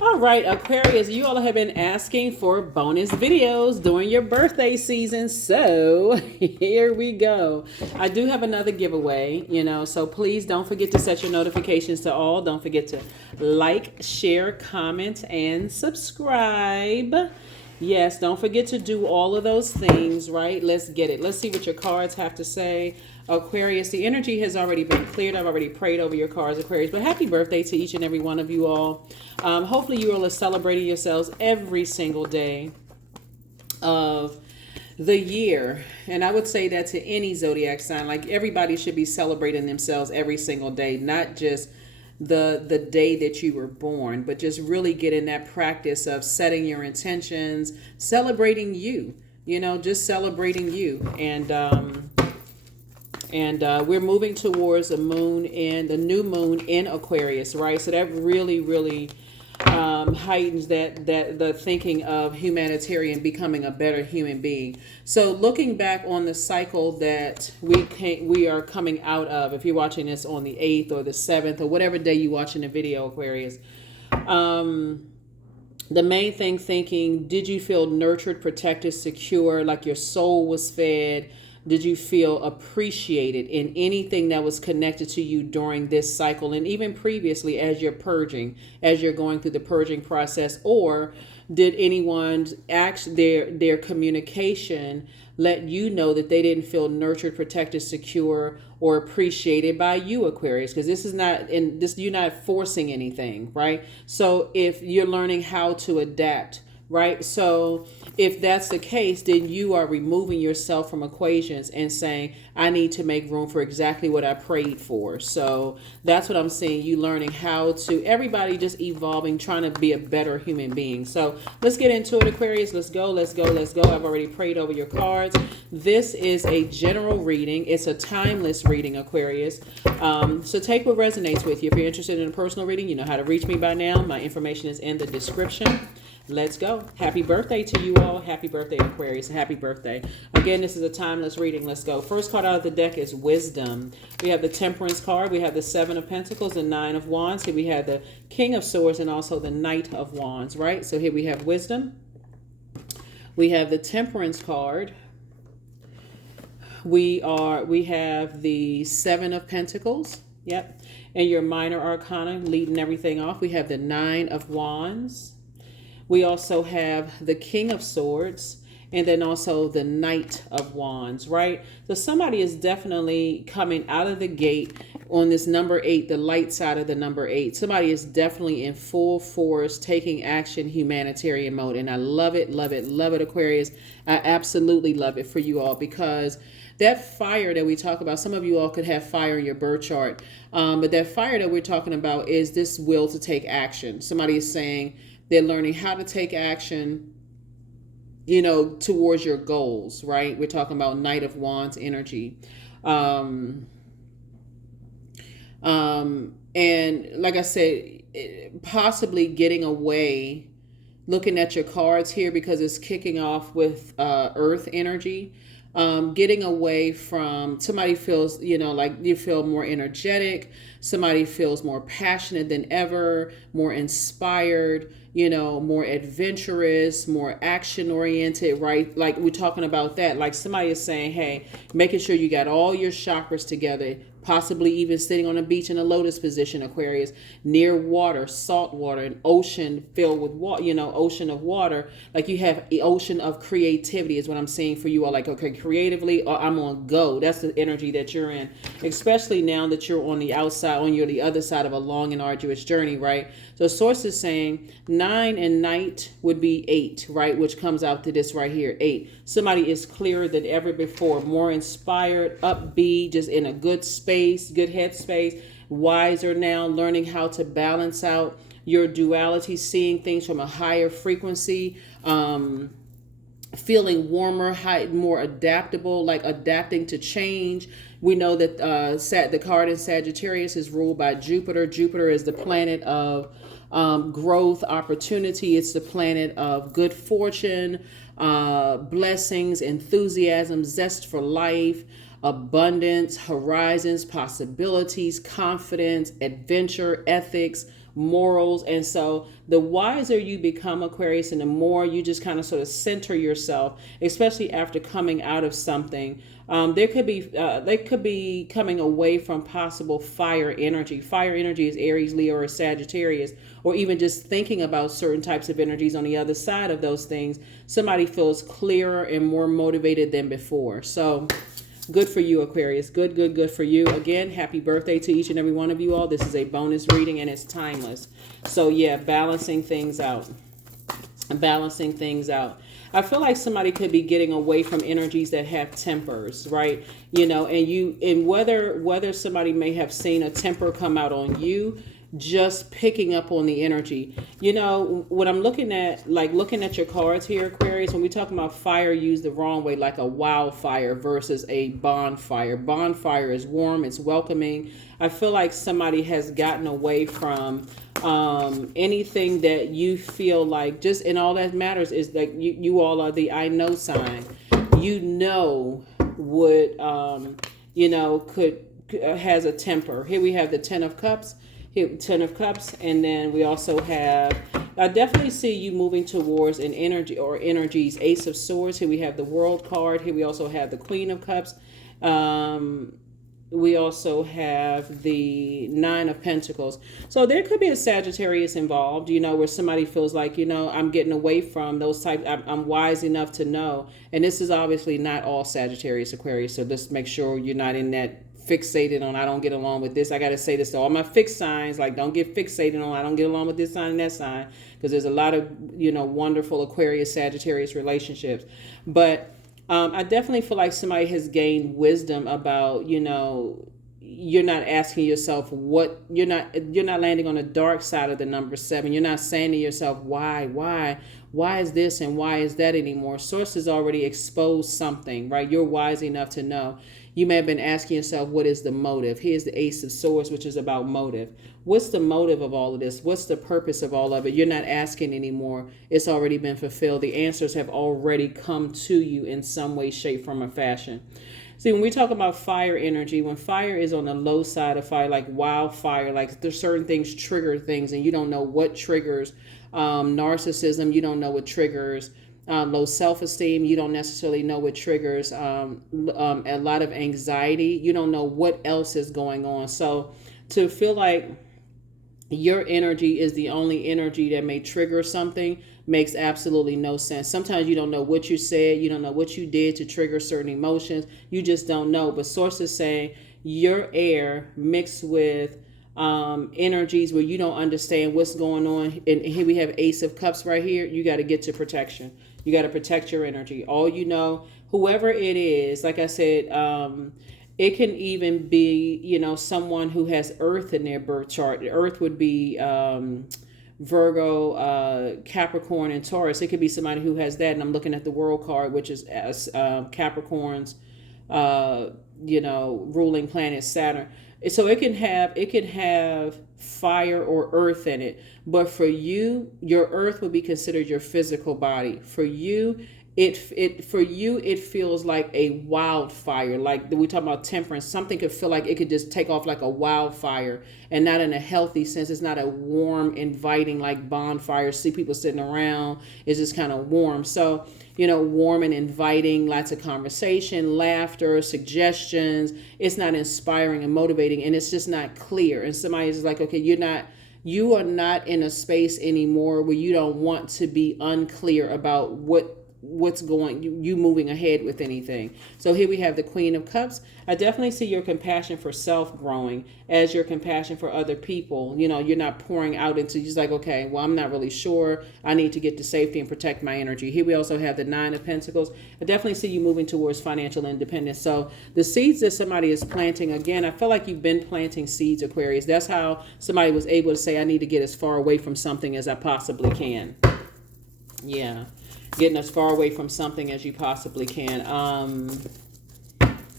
All right, Aquarius, you all have been asking for bonus videos during your birthday season. So here we go. I do have another giveaway, so please don't forget to set your notifications to all. Don't forget to like, share, comment, and subscribe. Yes, don't forget to do all of those things, right? Let's get it. Let's see what your cards have to say. Aquarius, the energy has already been cleared. I've already prayed over your cards, Aquarius. But happy birthday to each and every one of you all. Hopefully you all are celebrating yourselves every single day of the year. And I would say that to any zodiac sign, like everybody should be celebrating themselves every single day, not just the day that you were born, but just really get in that practice of setting your intentions, celebrating you, just celebrating you. And we're moving towards the new moon in Aquarius, right? So that really heightens the thinking of humanitarian, becoming a better human being. So looking back on the cycle that we are coming out of, if you're watching this on the 8th or the 7th or whatever day you're watching the video, Aquarius, the main thing thinking, did you feel nurtured, protected, secure, like your soul was fed? Did you feel appreciated in anything that was connected to you during this cycle and even previously as you're purging, as you're going through the purging process? Or did anyone their communication let you know that they didn't feel nurtured, protected, secure, or appreciated by you, Aquarius? Because this is not you're not forcing anything, right? So if you're learning how to adapt, right? So if that's the case, then you are removing yourself from equations and saying, I need to make room for exactly what I prayed for. So that's what I'm seeing, you learning how to, everybody just evolving, trying to be a better human being. So let's get into it, Aquarius. Let's go. I've already prayed over your cards. This is a general reading. It's a timeless reading, Aquarius. So take what resonates with you. If you're interested in a personal reading, you know how to reach me by now. My information is in the description. Let's go. Happy birthday to you all. Happy birthday, Aquarius. Happy birthday. Again, this is a timeless reading. Let's go. First card out of the deck is Wisdom. We have the Temperance card. We have the Seven of Pentacles, the Nine of Wands. Here we have the King of Swords and also the Knight of Wands, right? So here we have Wisdom. We have the Temperance card. We have the Seven of Pentacles. Yep. And your minor arcana leading everything off. We have the Nine of Wands. We also have the King of Swords and then also the Knight of Wands, right? So somebody is definitely coming out of the gate on this number 8, the light side of the number 8. Somebody is definitely in full force, taking action, humanitarian mode. And I love it, Aquarius. I absolutely love it for you all, because that fire that we talk about, some of you all could have fire in your birth chart. But that fire that we're talking about is this will to take action. Somebody is saying, they're learning how to take action, towards your goals, right? We're talking about Knight of Wands energy. And like I said, possibly getting away, looking at your cards here, because it's kicking off with Earth energy. Getting away from, somebody feels, like you feel more energetic. Somebody feels more passionate than ever, more inspired, more adventurous, more action oriented, right? Like we're talking about that. Like somebody is saying, hey, making sure you got all your chakras together, possibly even sitting on a beach in a lotus position, Aquarius, near water, salt water, an ocean filled with water, ocean of water. Like you have the ocean of creativity is what I'm saying for you all. Like, okay, creatively, or I'm on go. That's the energy that you're in, especially now that you're on the outside, the other side of a long and arduous journey, right? So source is saying 9 and Knight would be 8, right? Which comes out to this right here, 8. Somebody is clearer than ever before, more inspired, upbeat, just in a good space, good headspace, wiser now, learning how to balance out your duality, seeing things from a higher frequency, feeling warmer, more adaptable, like adapting to change. We know that the card in Sagittarius is ruled by Jupiter. Jupiter is the planet of growth, opportunity. It's the planet of good fortune, blessings, enthusiasm, zest for life, abundance, horizons, possibilities, confidence, adventure, ethics, morals. And so the wiser you become, Aquarius, and the more you just kind of sort of center yourself, especially after coming out of something. They could be coming away from possible fire energy. Fire energy is Aries, Leo, or Sagittarius, or even just thinking about certain types of energies on the other side of those things. Somebody feels clearer and more motivated than before. So good for you, Aquarius. Good, good, good for you. Again, happy birthday to each and every one of you all. This is a bonus reading and it's timeless. So yeah, balancing things out. Balancing things out. I feel like somebody could be getting away from energies that have tempers, right? And whether somebody may have seen a temper come out on you, just picking up on the energy. When I'm looking at your cards here, Aquarius, when we talk about fire used the wrong way, like a wildfire versus a bonfire. Bonfire is warm, it's welcoming. I feel like somebody has gotten away from anything that you feel like just, and all that matters is that you all are the I know sign. Has a temper. Here we have the Ten of Cups. And then we also have, I definitely see you moving towards an energy or energies. Ace of Swords. Here we have the World card. Here we also have the Queen of Cups. We also have the Nine of Pentacles. So there could be a Sagittarius involved, where somebody feels like, I'm getting away from those types. I'm wise enough to know. And this is obviously not all Sagittarius, Aquarius. So just make sure you're not in that fixated on, I don't get along with this. I got to say this to all my fixed signs, like don't get fixated on, I don't get along with this sign and that sign, because there's a lot of, wonderful Aquarius, Sagittarius relationships. But I definitely feel like somebody has gained wisdom about, you're not asking yourself what, you're not landing on the dark side of the number 7. You're not saying to yourself, why is this and why is that anymore? Source has already exposed something, right? You're wise enough to know. You may have been asking yourself, what is the motive? Here's the Ace of Swords, which is about motive. What's the motive of all of this? What's the purpose of all of it? You're not asking anymore. It's already been fulfilled. The answers have already come to you in some way, shape, form, or fashion. See, when we talk about fire energy, when fire is on the low side of fire, like wildfire, like there's certain things trigger things and you don't know what triggers narcissism. You don't know what triggers low self-esteem. You don't necessarily know what triggers a lot of anxiety. You don't know what else is going on. So to feel like your energy is the only energy that may trigger something makes absolutely no sense. Sometimes you don't know what you said. You don't know what you did to trigger certain emotions. You just don't know. But sources say your air mixed with energies where you don't understand what's going on. And here we have Ace of Cups right here. You got to get to protection. You got to protect your energy. Whoever it is, like I said, it can even be, someone who has Earth in their birth chart. Earth would be Virgo, Capricorn, and Taurus. It could be somebody who has that. And I'm looking at the World card, which is Capricorn's, ruling planet Saturn. So it can have fire or earth in it. But for you, your earth would be considered your physical body. For you, it feels like a wildfire. Like we talk about temperance, something could feel like it could just take off like a wildfire, and not in a healthy sense. It's not a warm, inviting like bonfire. See people sitting around. It's just kind of warm. So warm and inviting, lots of conversation, laughter, suggestions. It's not inspiring and motivating, and it's just not clear. And somebody's like, okay, you are not in a space anymore where you don't want to be unclear about what's going, you moving ahead with anything. So here we have the Queen of Cups. I definitely see your compassion for self growing as your compassion for other people. You're not pouring out into, just like, okay, well, I'm not really sure. I need to get to safety and protect my energy. Here we also have the Nine of Pentacles. I definitely see you moving towards financial independence. So the seeds that somebody is planting, again, I feel like you've been planting seeds, Aquarius. That's how somebody was able to say, I need to get as far away from something as I possibly can. Yeah. Getting as far away from something as you possibly can,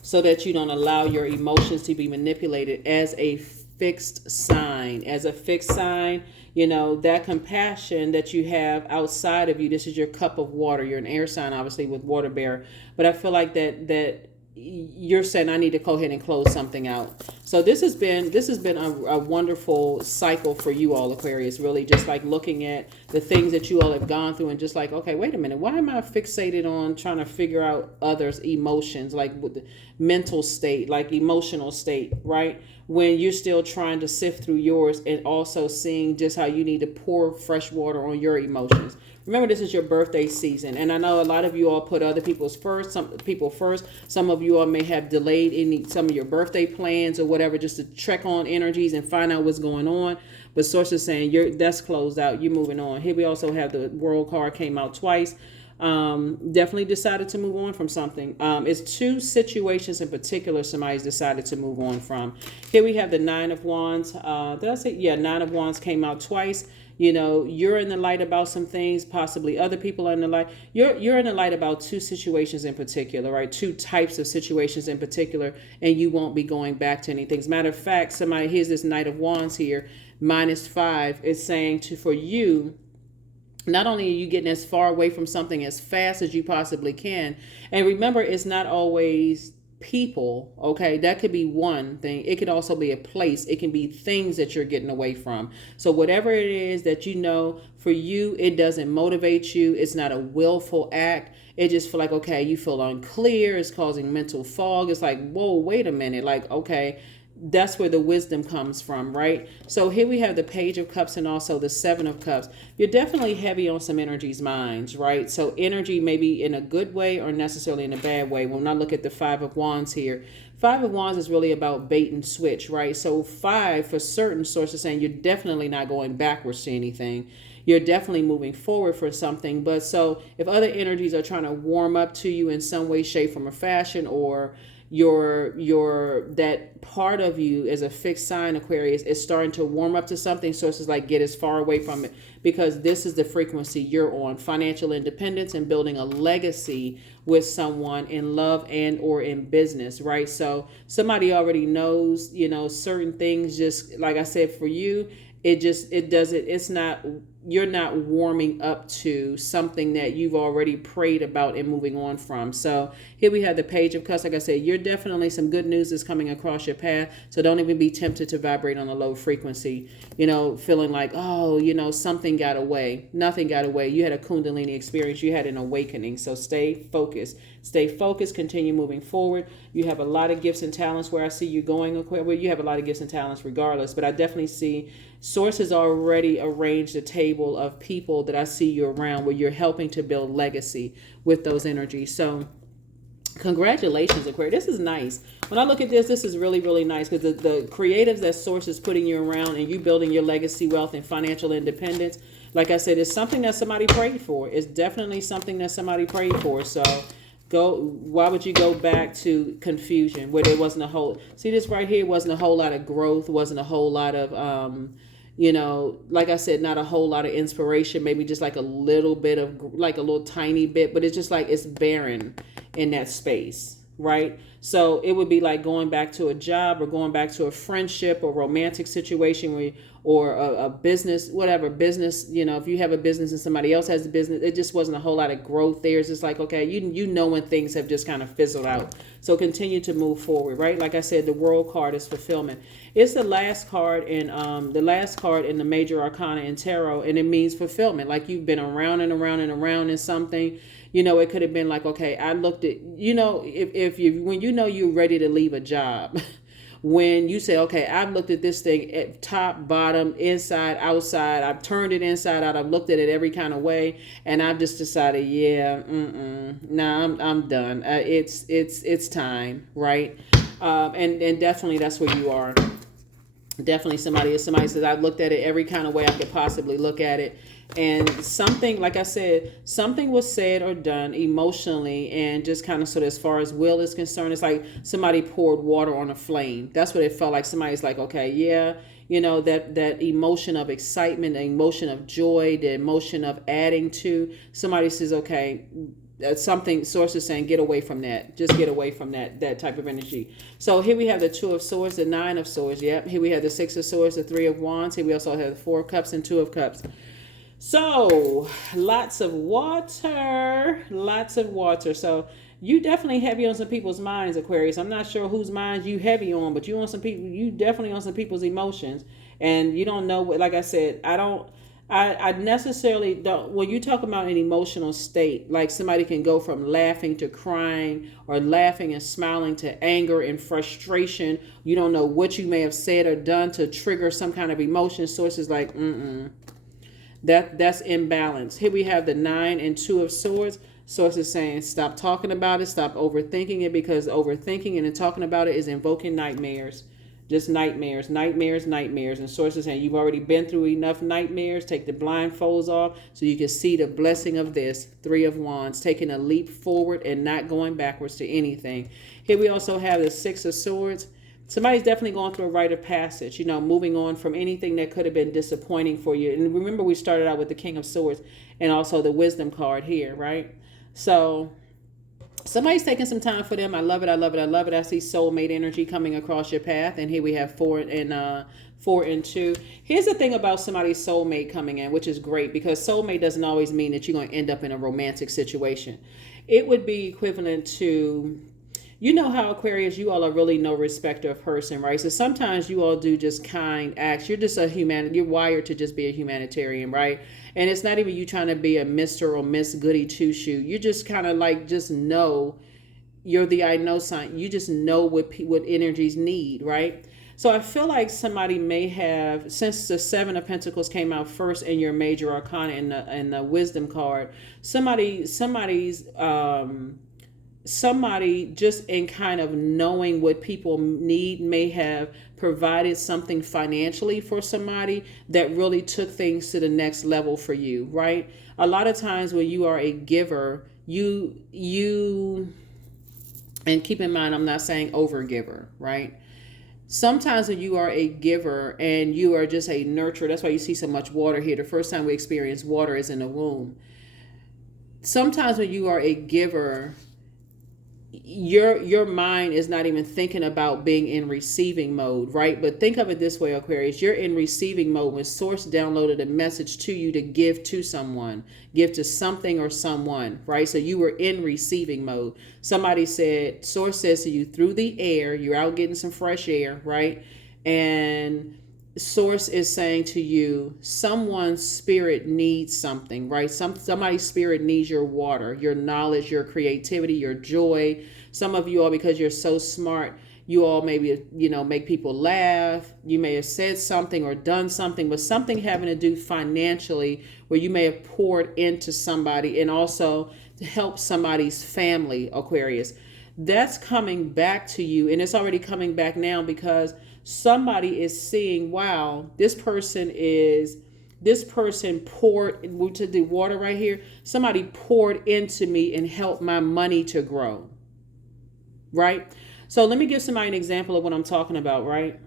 so that you don't allow your emotions to be manipulated as a fixed sign. As a fixed sign, that compassion that you have outside of you, this is your cup of water. You're an air sign, obviously, with water bearer. But I feel like that you're saying I need to go ahead and close something out. So this has been a wonderful cycle for you all, Aquarius. Really, just like looking at the things that you all have gone through, and just like, okay, wait a minute, why am I fixated on trying to figure out others' emotions, like with the mental state, like emotional state, right? When you're still trying to sift through yours, and also seeing just how you need to pour fresh water on your emotions. Remember, this is your birthday season, and I know a lot of you all put other people's first, some people first. Some of you all may have delayed some of your birthday plans or whatever, just to check on energies and find out what's going on. But source is saying that's closed out. You're moving on. Here we also have the World card came out twice. Definitely decided to move on from something. It's two situations in particular somebody's decided to move on from. Here we have the Nine of Wands. Did I say? Yeah, Nine of Wands came out twice. You know, you're in the light about some things, possibly other people are in the light. You're in the light about two situations in particular, right? Two types of situations in particular, and you won't be going back to anything. As a matter of fact, here's this Knight of Wands here, -5. It's saying for you, not only are you getting as far away from something as fast as you possibly can, and remember, it's not always people, okay? That could be one thing. It could also be a place. It can be things that you're getting away from. So whatever it is that you know, for you, it doesn't motivate you. It's not a willful act. It just feel like, okay, you feel unclear. It's causing mental fog. It's like, whoa, wait a minute. Like, okay, that's where the wisdom comes from, right? So here we have the Page of Cups and also the Seven of Cups. You're definitely heavy on some energies, minds, right? So energy maybe in a good way or necessarily in a bad way. When I look at the Five of Wands here, Five of Wands is really about bait and switch, right? So 5, for certain sources, saying you're definitely not going backwards to anything. You're definitely moving forward for something. But so if other energies are trying to warm up to you in some way, shape, form, or fashion, or your that part of you as a fixed sign, Aquarius, is starting to warm up to something, sources like get as far away from it, because this is the frequency you're on: financial independence and building a legacy with someone in love and or in business, right? So somebody already knows, you know, certain things. Just like I said, for you, you're not warming up to something that you've already prayed about and moving on from. So here we have the Page of Cups. Like I said, you're definitely, some good news is coming across your path. So don't even be tempted to vibrate on a low frequency, you know, feeling like, oh, you know, something got away. Nothing got away. You had a Kundalini experience. You had an awakening. So stay focused. Stay focused. Continue moving forward. You have a lot of gifts and talents where I see you going. Well, you have a lot of gifts and talents regardless, but I definitely see Source has already arranged a table of people that I see you around where you're helping to build legacy with those energies. So congratulations, Aquarius. This is nice. When I look at this is really, really nice, because the creatives that Source is putting you around and you building your legacy, wealth, and financial independence, like I said, it's something that somebody prayed for. It's definitely something that somebody prayed for. So why would you go back to confusion where there wasn't a whole, see this right here, wasn't a whole lot of growth, wasn't a whole lot of, you know, like I said, not a whole lot of inspiration, maybe just like a little bit of, like a little tiny bit, but it's just like it's barren in that space, right? So it would be like going back to a job or going back to a friendship or romantic situation or a business, whatever business, you know, if you have a business and somebody else has a business, it just wasn't a whole lot of growth there. It's just like, okay, you know when things have just kind of fizzled out. So continue to move forward, right? Like I said, the World card is fulfillment. It's the last card in the major arcana in tarot, and it means fulfillment. Like you've been around and around and around in something. You know, it could have been like, okay, I looked at, you know, when you know you're ready to leave a job, when you say, okay, I've looked at this thing at top, bottom, inside, outside, I've turned it inside out, I've looked at it every kind of way, and I've just decided, yeah, I'm done. It's time, right? And definitely that's where you are. Definitely somebody says, I've looked at it every kind of way I could possibly look at it. And something, like I said, something was said or done emotionally, and just kind of sort of as far as will is concerned, it's like somebody poured water on a flame. That's what it felt like. Somebody's like, okay, yeah, you know, that emotion of excitement, the emotion of joy, the emotion of adding to. Somebody says, okay, something, source is saying, get away from that. Just get away from that type of energy. So here we have the Two of Swords, the Nine of Swords. Yep. Here we have the Six of Swords, the Three of Wands. Here we also have the Four of Cups and Two of Cups. So lots of water. So You definitely heavy on some people's minds, Aquarius. I'm not sure whose minds you heavy on, but you on some people. You definitely on some people's emotions, and you don't know what. Like I said, I don't. I necessarily don't. When you talk about an emotional state, like somebody can go from laughing to crying, or laughing and smiling to anger and frustration. You don't know what you may have said or done to trigger some kind of emotion. Sources like, that's imbalance. Here we have the 9 and 2 of swords. Sources saying stop talking about it, stop overthinking it, because overthinking and then talking about it is invoking nightmares. Just nightmares, nightmares, nightmares. And sources saying you've already been through enough nightmares. Take the blindfolds off so you can see the blessing of this. 3 of Wands, taking a leap forward and not going backwards to anything. Here we also have the 6 of Swords. Somebody's definitely going through a rite of passage, moving on from anything that could have been disappointing for you. And remember, we started out with the King of Swords and also the Wisdom card here, right? So somebody's taking some time for them. I love it. I love it. I love it. I see soulmate energy coming across your path. And here we have 4 and 2. Here's the thing about somebody's soulmate coming in, which is great, because soulmate doesn't always mean that you're going to end up in a romantic situation. It would be equivalent to, how Aquarius, you all are really no respecter of person, right? So sometimes you all do just kind acts. You're just you're wired to just be a humanitarian, right? And it's not even you trying to be a Mr. or Miss Goody Two Shoe. You just kind of like just know, you're the I know sign. You just know what energies need, right? So I feel like somebody may have, since the 7 of Pentacles came out first in your major arcana in the Wisdom card, somebody just in kind of knowing what people need may have provided something financially for somebody that really took things to the next level for you, right? A lot of times when you are a giver, you and keep in mind, I'm not saying over giver, right? Sometimes when you are a giver and you are just a nurturer, that's why you see so much water here. The first time we experience water is in the womb. Sometimes when you are a giver, your mind is not even thinking about being in receiving mode, right? But think of it this way, Aquarius. You're in receiving mode when Source downloaded a message to you to give to someone, give to something or someone, right? So you were in receiving mode. Somebody said, Source says to you through the air, you're out getting some fresh air, right? And Source is saying to you, someone's spirit needs something, right? Somebody's spirit needs your water, your knowledge, your creativity, your joy. Some of you all, because you're so smart, you all maybe, make people laugh. You may have said something or done something, but something having to do financially where you may have poured into somebody and also to help somebody's family, Aquarius. That's coming back to you, and it's already coming back now because somebody is seeing, wow, this person poured into the water right here. Somebody poured into me and helped my money to grow, right? So let me give somebody an example of what I'm talking about, right?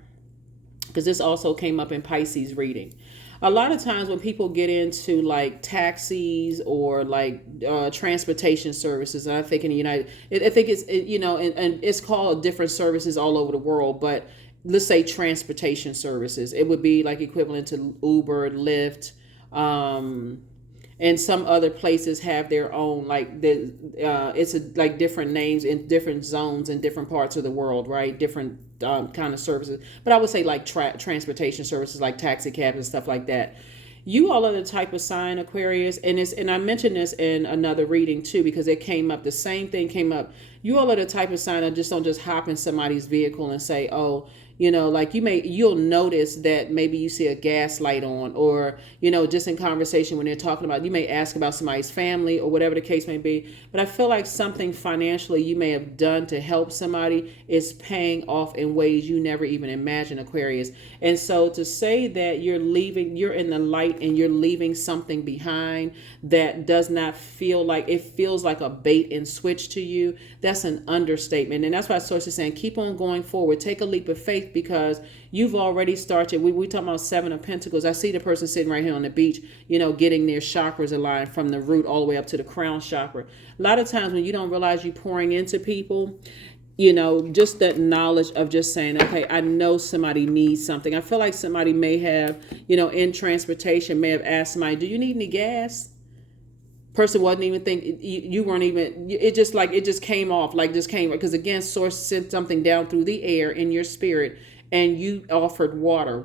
Because this also came up in Pisces reading. A lot of times when people get into like taxis or like transportation services, and I think in the I think it's, and it's called different services all over the world, but let's say transportation services, it would be like equivalent to Uber, Lyft, and some other places have their own, like like different names in different zones in different parts of the world, right? Different kind of services. But I would say like transportation services, like taxi cabs and stuff like that. You all are the type of sign, Aquarius, and I mentioned this in another reading too, because it came up, the same thing came up. You all are the type of sign that just don't just hop in somebody's vehicle and say, oh, like you'll notice that maybe you see a gas light on, or, just in conversation when they're talking about, you may ask about somebody's family or whatever the case may be. But I feel like something financially you may have done to help somebody is paying off in ways you never even imagined, Aquarius. And so to say that you're in the light and you're leaving something behind that does not feel like, it feels like a bait and switch to you, that's an understatement. And that's why Source is saying, keep on going forward, take a leap of faith, because you've already started. We talking about 7 of Pentacles. I see the person sitting right here on the beach, getting their chakras aligned from the root all the way up to the crown chakra. A lot of times when you don't realize you're pouring into people, just that knowledge of just saying, okay, I know somebody needs something. I feel like somebody may have, in transportation, may have asked somebody, do you need any gas? Person wasn't even thinking, you weren't even, it just like, it just came off, like just came, because again, source sent something down through the air in your spirit, and you offered water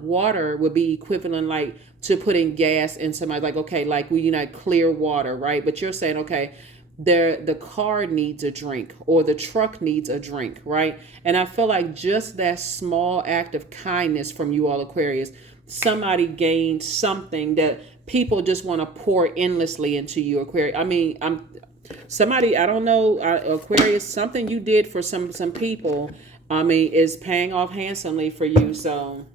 would be equivalent like to putting gas in somebody, like, okay, like we unite clear water, right? But you're saying, okay, the car needs a drink, or the truck needs a drink, right? And I feel like just that small act of kindness from you all, Aquarius, somebody gained something that people just want to pour endlessly into you, Aquarius. I mean, somebody, I don't know, Aquarius, something you did for some people, I mean, is paying off handsomely for you. So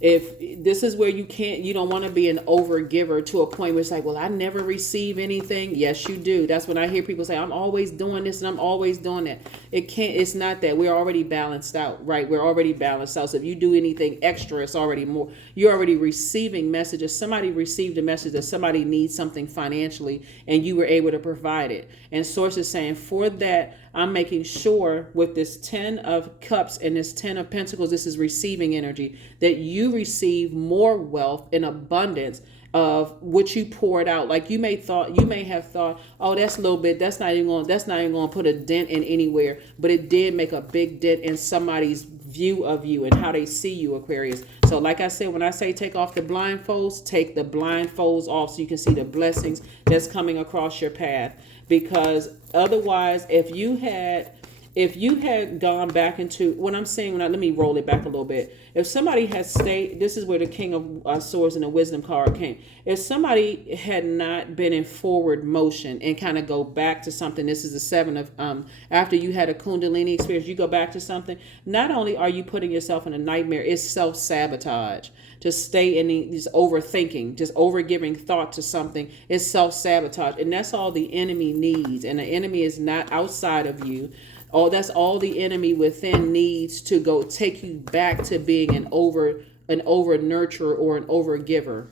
if this is where you don't want to be an overgiver to a point where it's like, well, I never receive anything. Yes, you do. That's when I hear people say, I'm always doing this and I'm always doing that. It's not that. We're already balanced out, right? We're already balanced out. So if you do anything extra, it's already more. You're already receiving messages. Somebody received a message that somebody needs something financially and you were able to provide it. And Source is saying, for that, I'm making sure with this 10 of Cups and this 10 of Pentacles, this is receiving energy, that you receive more wealth in abundance of what you poured out. Like you may have thought, oh, that's a little bit, that's not even going to put a dent in anywhere, but it did make a big dent in somebody's view of you and how they see you, Aquarius. So like I said, when I say take off the blindfolds, take the blindfolds off so you can see the blessings that's coming across your path. Because otherwise, if you had gone back into what I'm saying, let me roll it back a little bit. If somebody had stayed, this is where the King of Swords and the Wisdom card came. If somebody had not been in forward motion and kind of go back to something, this is the 7 of, after you had a Kundalini experience, you go back to something, not only are you putting yourself in a nightmare, it's self-sabotage. To stay in this overthinking, just overgiving thought to something, is self-sabotage. And that's all the enemy needs. And the enemy is not outside of you. Oh, that's all the enemy within needs to go take you back to being an over nurturer or an over giver.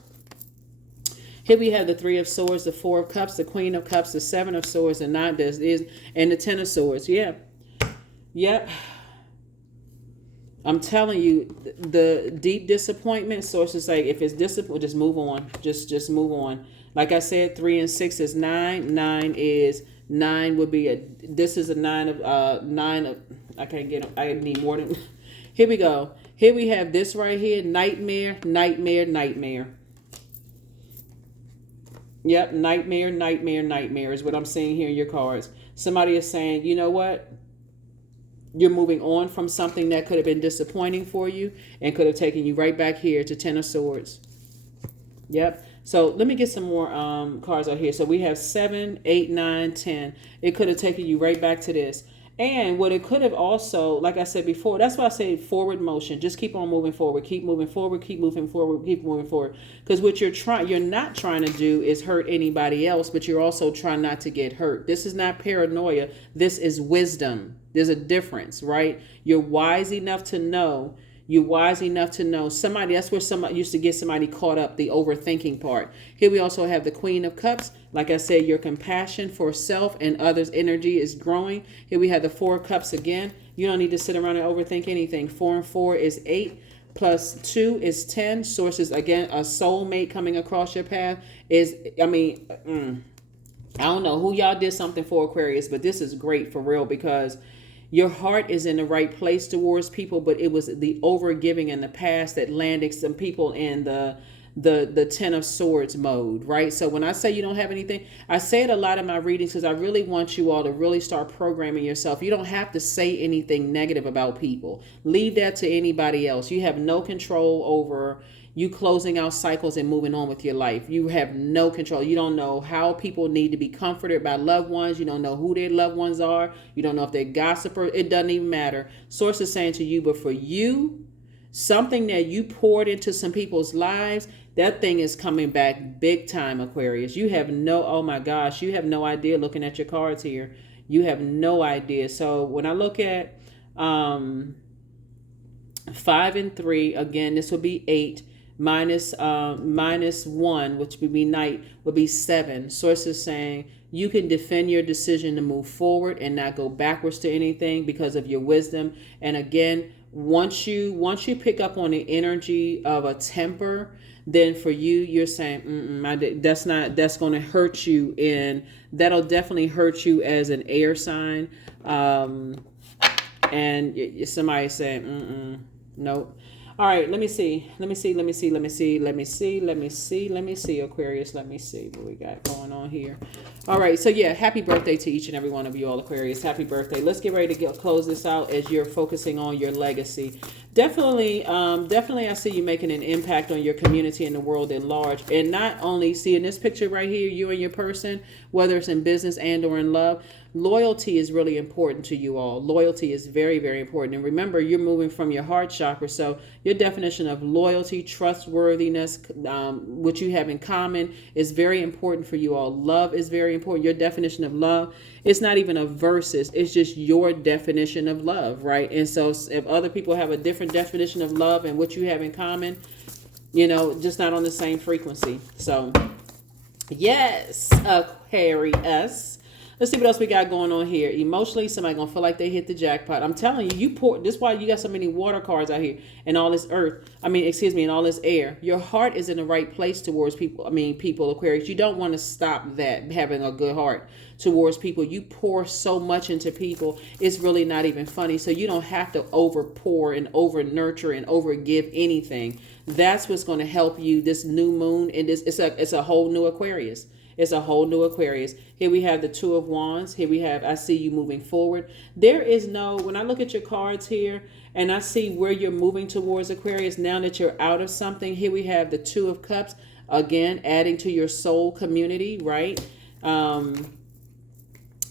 Here we have the 3 of Swords, the 4 of Cups, the Queen of Cups, the 7 of Swords, and 9 and the 10 of Swords. Yeah. Yep. I'm telling you, the deep disappointment, Sources say, if it's disappointment, just move on. Just move on. Like I said, 3 and 6 is 9. 9 would be this is a 9 of, I can't get them. I need more than, here we go. Here we have this right here, nightmare, nightmare, nightmare. Yep, nightmare, nightmare, nightmare is what I'm seeing here in your cards. Somebody is saying, you know what? You're moving on from something that could have been disappointing for you and could have taken you right back here to 10 of Swords. Yep. So let me get some more cards out here. So we have 7, 8, 9, 10. It could have taken you right back to this. And what it could have also, like I said before, that's why I say forward motion. Just keep on moving forward. Keep moving forward. Keep moving forward. Keep moving forward. Because what you're not trying to do is hurt anybody else, but you're also trying not to get hurt. This is not paranoia. This is wisdom. There's a difference, right? You're wise enough to know. Somebody, that's where somebody used to get somebody caught up, the overthinking part. Here we also have the Queen of Cups. Like I said, your compassion for self and others' energy is growing. Here we have the 4 of Cups again. You don't need to sit around and overthink anything. 4 and 4 is 8. Plus 2 is 10. Sources, again, a soulmate coming across your path is, I don't know who y'all did something for, Aquarius, but this is great for real, because your heart is in the right place towards people, but it was the overgiving in the past that landed some people in the 10 of Swords mode, right? So when I say you don't have anything, I say it a lot in my readings because I really want you all to really start programming yourself. You don't have to say anything negative about people. Leave that to anybody else. You have no control over you closing out cycles and moving on with your life. You have no control. You don't know how people need to be comforted by loved ones. You don't know who their loved ones are. You don't know if they're gossipers. It doesn't even matter. Source is saying to you, but for you, something that you poured into some people's lives, that thing is coming back big time, Aquarius. You have oh my gosh, you have no idea looking at your cards here. You have no idea. So when I look at 5 and 3, again, this will be 8. Minus 1, which would be night, would be 7. Source is saying you can defend your decision to move forward and not go backwards to anything because of your wisdom. And again, once you pick up on the energy of a temper, then for you, you're saying, that's not, that's going to hurt you, and that'll definitely hurt you as an air sign. And somebody saying, nope. All right, let me see. Aquarius, let me see what we got going on here. All right, so yeah, happy birthday to each and every one of you all, Aquarius. Happy birthday. Let's get ready to close this out as you're focusing on your legacy. Definitely, I see you making an impact on your community and the world at large. And not only see in this picture right here, you and your person, whether it's in business and or in love, loyalty is really important to you all. Loyalty is very, very important. And remember, you're moving from your heart chakra. So your definition of loyalty, trustworthiness, what you have in common is very important for you all. Love is very important. Your definition of love, it's not even a versus. It's just your definition of love, right? And so if other people have a different definition of love and what you have in common, just not on the same frequency. So yes, Aquarius. Let's see what else we got going on here. Emotionally, somebody gonna feel like they hit the jackpot. I'm telling you, this is why you got so many water cards out here and all this and all this air. Your heart is in the right place towards people. People, Aquarius. You don't want to stop that, having a good heart towards people. You pour so much into people, it's really not even funny. So you don't have to over pour and over nurture and over give anything. That's what's going to help you. This new moon and it's a whole new Aquarius. It's a whole new Aquarius. Here we have the Two of Wands. Here we have, I see you moving forward. There is no, when I look at your cards here and I see where you're moving towards, Aquarius, now that you're out of something, here we have the Two of Cups, again, adding to your soul community, right?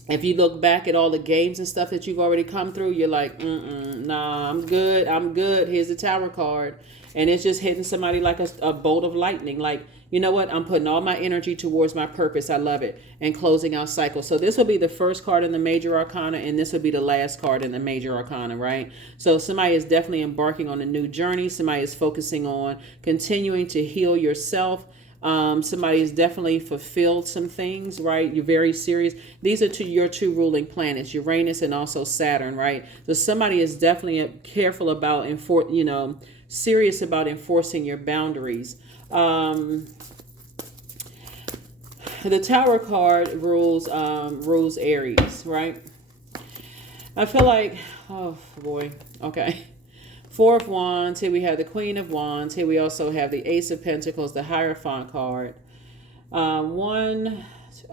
If you look back at all the games and stuff that you've already come through, you're like, nah, I'm good. Here's the Tower card. And it's just hitting somebody like a bolt of lightning. Like, you know what? I'm putting all my energy towards my purpose. I love it. And closing out cycles. So this will be the first card in the major arcana, and this will be the last card in the major arcana, right? So somebody is definitely embarking on a new journey. Somebody is focusing on continuing to heal yourself. Somebody has definitely fulfilled some things, right? You're very serious. These are your two ruling planets, Uranus and also Saturn, right? So somebody is definitely careful about serious about enforcing your boundaries. The Tower card rules Aries, right? I feel like, oh boy, okay. Four of Wands, here we have the Queen of Wands, here we also have the Ace of Pentacles, the Hierophant card.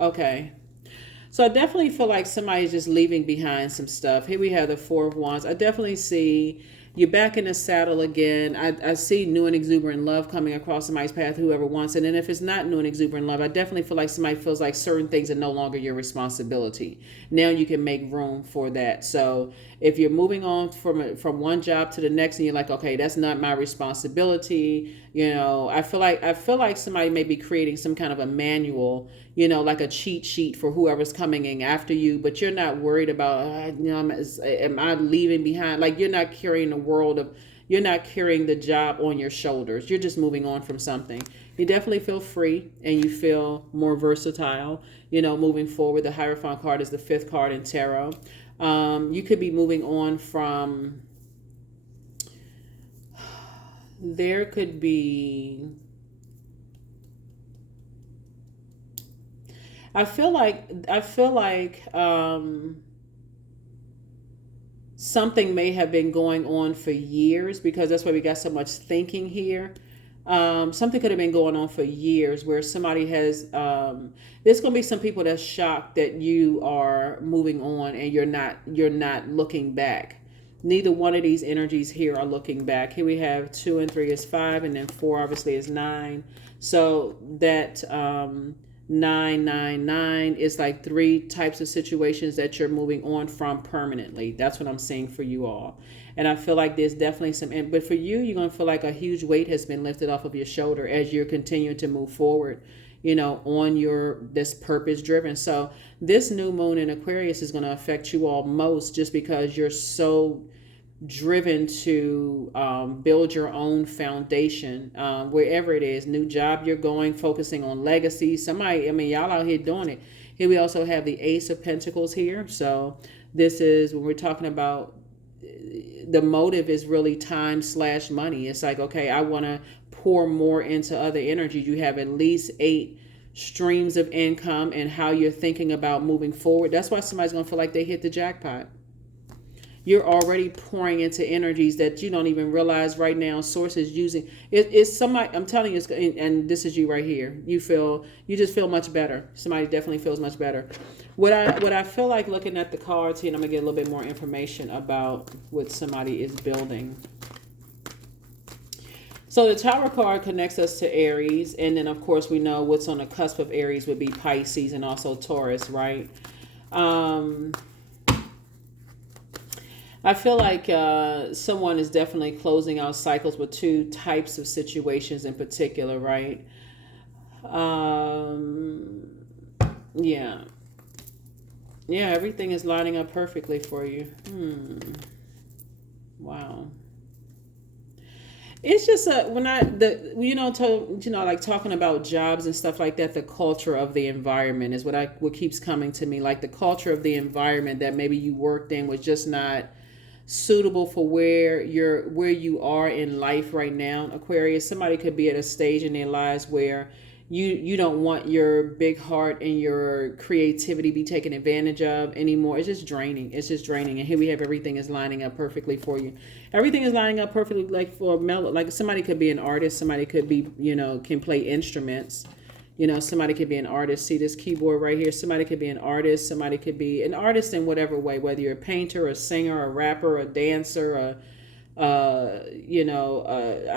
Okay. So I definitely feel like somebody's just leaving behind some stuff. Here we have the Four of Wands. I definitely see you're back in the saddle again. I see new and exuberant love coming across somebody's path, whoever wants it. And if it's not new and exuberant love, I definitely feel like somebody feels like certain things are no longer your responsibility. Now you can make room for that. So if you're moving on from one job to the next and you're like, okay, that's not my responsibility. I feel like somebody may be creating some kind of a manual, like a cheat sheet for whoever's coming in after you, but you're not worried about, am I leaving behind? Like you're not carrying you're not carrying the job on your shoulders. You're just moving on from something. You definitely feel free and you feel more versatile, moving forward. The Hierophant card is the 5th card in tarot. You could be moving on from, there could be, I feel like something may have been going on for years, because that's why we got so much thinking here. Something could have been going on for years where somebody has, there's going to be some people that's shocked that you are moving on and you're not looking back. Neither one of these energies here are looking back. Here we have 2 and 3 is 5, and then 4 obviously is 9. So that 999 is like 3 types of situations that you're moving on from permanently. That's what I'm seeing for you all. And I feel like there's definitely but for you, you're going to feel like a huge weight has been lifted off of your shoulder as you're continuing to move forward, on this purpose driven. So this new moon in Aquarius is going to affect you all most, just because you're so driven to build your own foundation, wherever it is, new job you're going, focusing on legacy. Y'all out here doing it. Here we also have the Ace of Pentacles here. So this is when we're talking about the motive is really time/money. It's like, okay, I want to pour more into other energies. You have at least 8 streams of income and how you're thinking about moving forward. That's why somebody's going to feel like they hit the jackpot. You're already pouring into energies that you don't even realize right now. Source is using it's somebody. I'm telling you, and this is you right here. You just feel much better. Somebody definitely feels much better. What I feel like looking at the cards here, and I'm gonna get a little bit more information about what somebody is building. So the Tower card connects us to Aries, and then of course we know what's on the cusp of Aries would be Pisces and also Taurus, right? I feel like someone is definitely closing out cycles with 2 types of situations in particular, right? Yeah. Yeah, everything is lining up perfectly for you. Wow. It's just like talking about jobs and stuff like that, the culture of the environment is what keeps coming to me. Like the culture of the environment that maybe you worked in was just not suitable for where you are in life right now. Aquarius, somebody could be at a stage in their lives where you don't want your big heart and your creativity be taken advantage of anymore. It's just draining. And here we have everything is lining up perfectly for you. Everything is lining up perfectly, like for like somebody could be an artist, somebody could be, can play instruments. Somebody could be an artist. See this keyboard right here? Somebody could be an artist. Somebody could be an artist in whatever way, whether you're a painter, a singer, a rapper, a dancer, I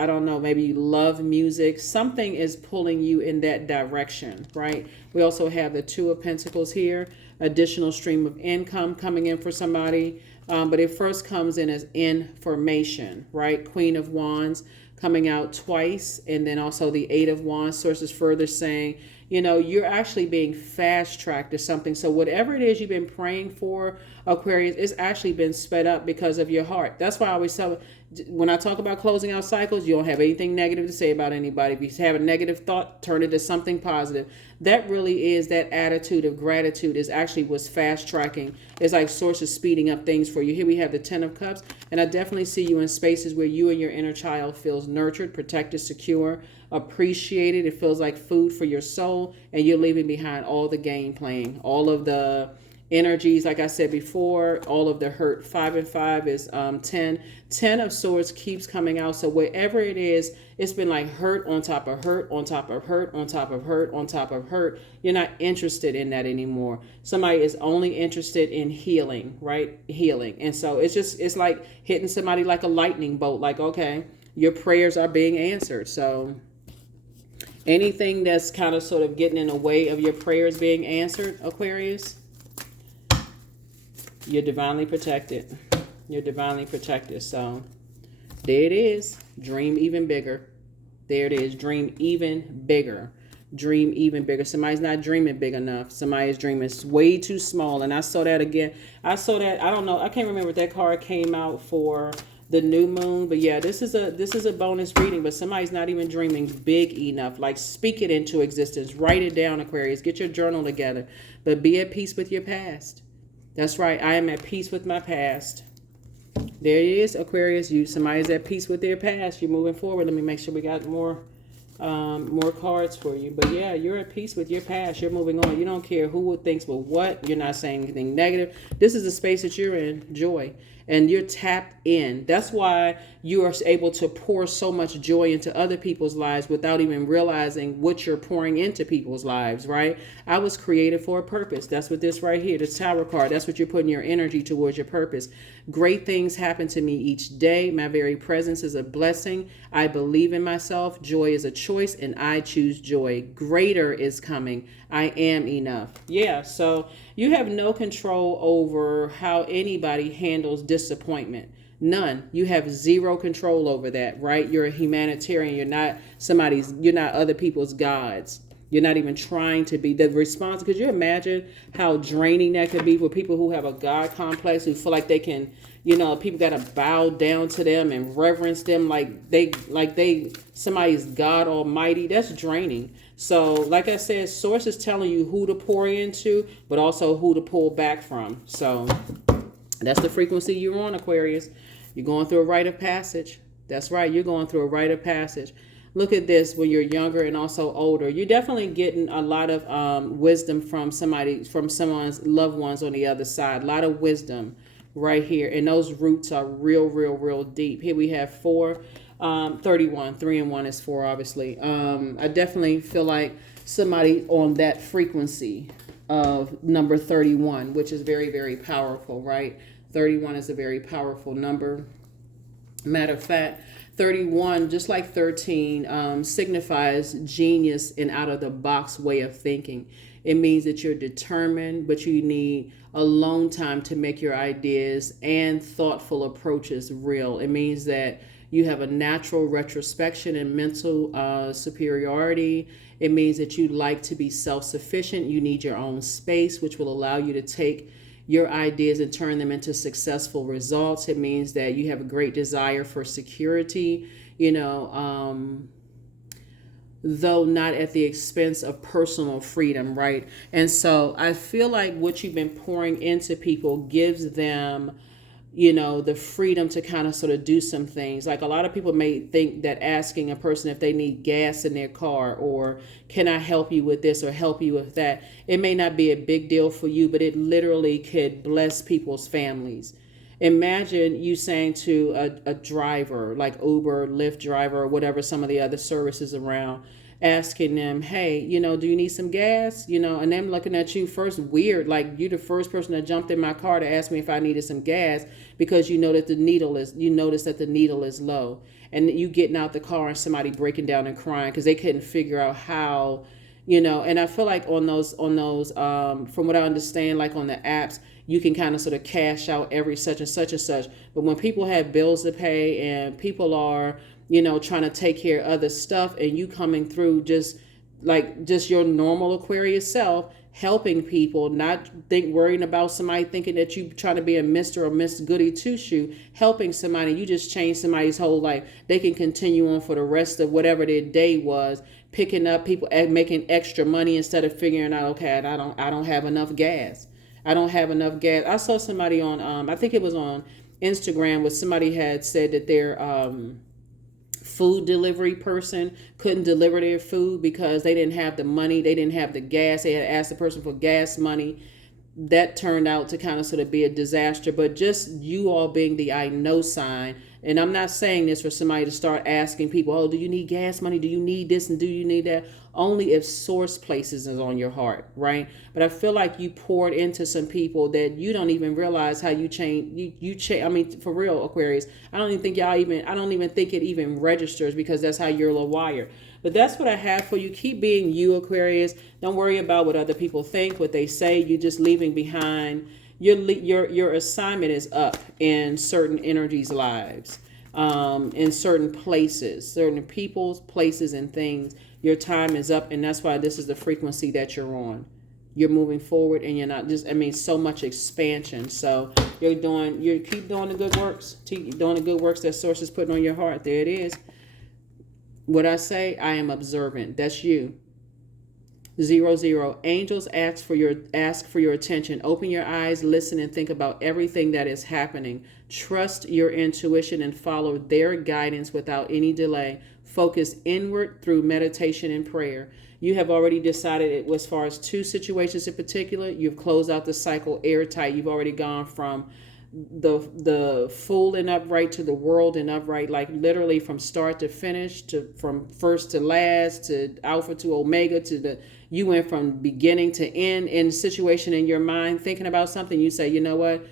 don't know, maybe you love music. Something is pulling you in that direction, right? We also have the 2 of Pentacles here, additional stream of income coming in for somebody. But it first comes in as information, right? Queen of Wands coming out twice, and then also the 8 of Wands. Sources further saying, you're actually being fast-tracked to something. So whatever it is you've been praying for, Aquarius, it's actually been sped up because of your heart. That's why I always tell, when I talk about closing out cycles, you don't have anything negative to say about anybody. If you have a negative thought, turn it to something positive. That really is that attitude of gratitude is actually what's fast-tracking. It's like source is speeding up things for you. Here we have the 10 of Cups, and I definitely see you in spaces where you and your inner child feels nurtured, protected, secure, appreciated. It feels like food for your soul, and you're leaving behind all the game playing, all of the energies, like I said before, all of the hurt. 5 and 5 is 10. 10 of Swords keeps coming out. So wherever it is, it's been like hurt on top of hurt, on top of hurt, on top of hurt, on top of hurt. You're not interested in that anymore. Somebody is only interested in healing, right? Healing. And so it's like hitting somebody like a lightning bolt. Like, okay, your prayers are being answered. So anything that's kind of sort of getting in the way of your prayers being answered, Aquarius, you're divinely protected. You're divinely protected. So there it is. Dream even bigger. There it is. Dream even bigger. Dream even bigger. Somebody's not dreaming big enough. Somebody's dreaming way too small. And I saw that again. I saw that. I don't know. I can't remember if that card came out for the new moon. But yeah, this is a bonus reading. But somebody's not even dreaming big enough. Like, speak it into existence. Write it down, Aquarius. Get your journal together. But be at peace with your past. That's right. I am at peace with my past. There it is, Aquarius. Somebody's at peace with their past. You're moving forward. Let me make sure we got more cards for you. But yeah, you're at peace with your past. You're moving on. You don't care who thinks well what. You're not saying anything negative. This is the space that you're in. Joy. And you're tapped in. That's why you are able to pour so much joy into other people's lives without even realizing what you're pouring into people's lives, right? I was created for a purpose. That's what this right here, the Tower card, that's what you're putting your energy towards, your purpose. Great things happen to me each day. My very presence is a blessing. I believe in myself. Joy is a choice, and I choose joy. Greater is coming. I am enough. Yeah, so you have no control over how anybody handles disappointment. None. You have zero control over that, right? You're a humanitarian. You're not other people's gods. You're not even trying to be the response. Could you imagine how draining that could be for people who have a God complex, who feel like they can, people got to bow down to them and reverence them like they somebody's God Almighty. That's draining. So like I said, Source is telling you who to pour into, but also who to pull back from. So that's the frequency you're on, Aquarius. You're going through a rite of passage. That's right. You're going through a rite of passage. look at this when you're younger and also older. You're definitely getting a lot of wisdom from someone's loved ones on the other side. A lot of wisdom right here. And those roots are real, real, real deep. Here we have 4, 31. 3 and 1 is 4, obviously. I definitely feel like somebody on that frequency of number 31, which is very, very powerful, right? 31 is a very powerful number. Matter of fact, 31, just like 13, signifies genius and out of the box way of thinking. It means that you're determined, but you need alone time to make your ideas and thoughtful approaches real. It means that you have a natural retrospection and mental superiority. It means that you like to be self-sufficient. You need your own space, which will allow you to take your ideas and turn them into successful results. It means that you have a great desire for security, though not at the expense of personal freedom, right? And so I feel like what you've been pouring into people gives them, the freedom to kind of sort of do some things. Like a lot of people may think that asking a person if they need gas in their car, or can I help you with this or help you with that, it may not be a big deal for you, but it literally could bless people's families. Imagine you saying to a driver like Uber, Lyft driver, or whatever, some of the other services around, asking them, hey, do you need some gas? And them looking at you first weird, like you're the first person that jumped in my car to ask me if I needed some gas because you notice that the needle is low. And you getting out the car and somebody breaking down and crying because they couldn't figure out how, and I feel like on those, from what I understand, like on the apps, you can kind of sort of cash out every such and such and such. But when people have bills to pay and people are, trying to take care of other stuff, and you coming through just your normal Aquarius self, helping people, not worrying about somebody thinking that you trying to be a Mr. or Miss Goody Two Shoe, helping somebody, you just change somebody's whole life. They can continue on for the rest of whatever their day was, picking up people and making extra money instead of figuring out, okay, I don't have enough gas. I don't have enough gas. I saw somebody on, I think it was on Instagram, where somebody had said that their food delivery person couldn't deliver their food because they didn't have the money, they didn't have the gas. They had asked the person for gas money. That turned out to kind of sort of be a disaster. But just you all being the I know sign, and I'm not saying this for somebody to start asking people, oh, do you need gas money? Do you need this and do you need that? Only if source places is on your heart, right? But I feel like you poured into some people that you don't even realize how you change. You change. I mean, for real, Aquarius. I don't even think it even registers, because that's how you're wired. But that's what I have for you. Keep being you, Aquarius. Don't worry about what other people think, what they say. You're just leaving behind. Your assignment is up in certain energies' lives, in certain places, certain people's places and things. Your time is up, and that's why this is the frequency that you're on. You're moving forward, and you're not so much expansion. So you keep doing the good works. Keep doing the good works that Source is putting on your heart. There it is. What I say, I am observant. That's you. 00. Angels ask for your attention. Open your eyes, listen, and think about everything that is happening. Trust your intuition and follow their guidance without any delay. Focus inward through meditation and prayer. You have already decided it as far as 2 situations in particular. You've closed out the cycle airtight. You've already gone from the full and upright to the world and upright, like literally from start to finish, from first to last, to alpha to omega, you went from beginning to end. In a situation in your mind, thinking about something, you say, you know what?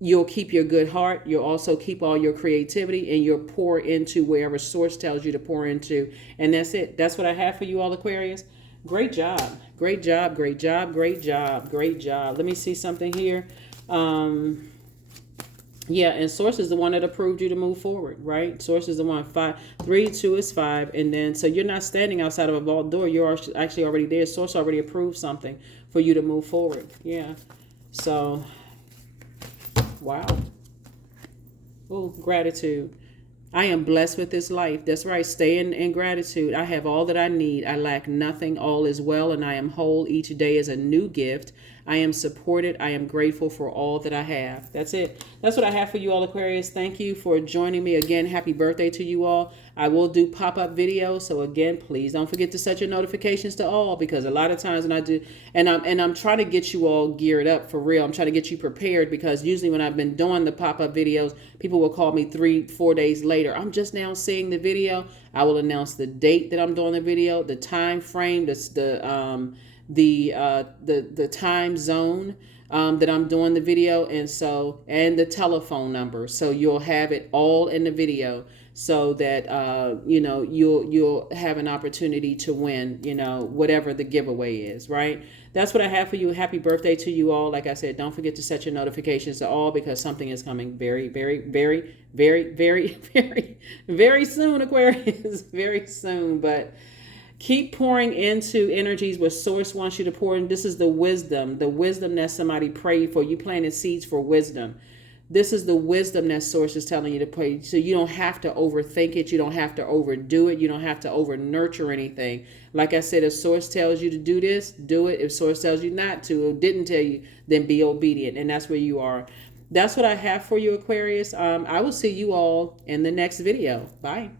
You'll keep your good heart. You'll also keep all your creativity, and you'll pour into wherever Source tells you to pour into. And that's it. That's what I have for you all, Aquarius. Great job. Great job. Great job. Great job. Great job. Let me see something here. Yeah, and Source is the one that approved you to move forward, right? Source is the one. 5, 3, 2 is 5, and then so you're not standing outside of a vault door. You're actually already there. Source already approved something for you to move forward. Yeah. So, wow. Oh, gratitude. I am blessed with this life. That's right. Stay in gratitude. I have all that I need. I lack nothing. All is well, and I am whole. Each day is a new gift. I am supported. I am grateful for all that I have. That's it. That's what I have for you all, Aquarius. Thank you for joining me again. Happy birthday to you all. I will do pop-up videos. So again, please don't forget to set your notifications to all, because a lot of times when I do, and I'm trying to get you all geared up for real. I'm trying to get you prepared, because usually when I've been doing the pop-up videos, people will call me 3-4 days later. I'm just now seeing the video. I will announce the date that I'm doing the video, the time frame, the time zone that I'm doing the video, and the telephone number, so you'll have it all in the video, so that you'll have an opportunity to win, whatever the giveaway is, right? That's what I have for you. Happy birthday to you all. Like I said, don't forget to set your notifications to all, because something is coming very, very, very, very, very, very, very soon, Aquarius. Very soon. But keep pouring into energies what Source wants you to pour in. This is the wisdom that somebody prayed for. You planted seeds for wisdom. This is the wisdom that Source is telling you to pray. So you don't have to overthink it. You don't have to overdo it. You don't have to over nurture anything. Like I said, if Source tells you to do this, do it. If Source tells you not to, or didn't tell you, then be obedient. And that's where you are. That's what I have for you, Aquarius. I will see you all in the next video. Bye.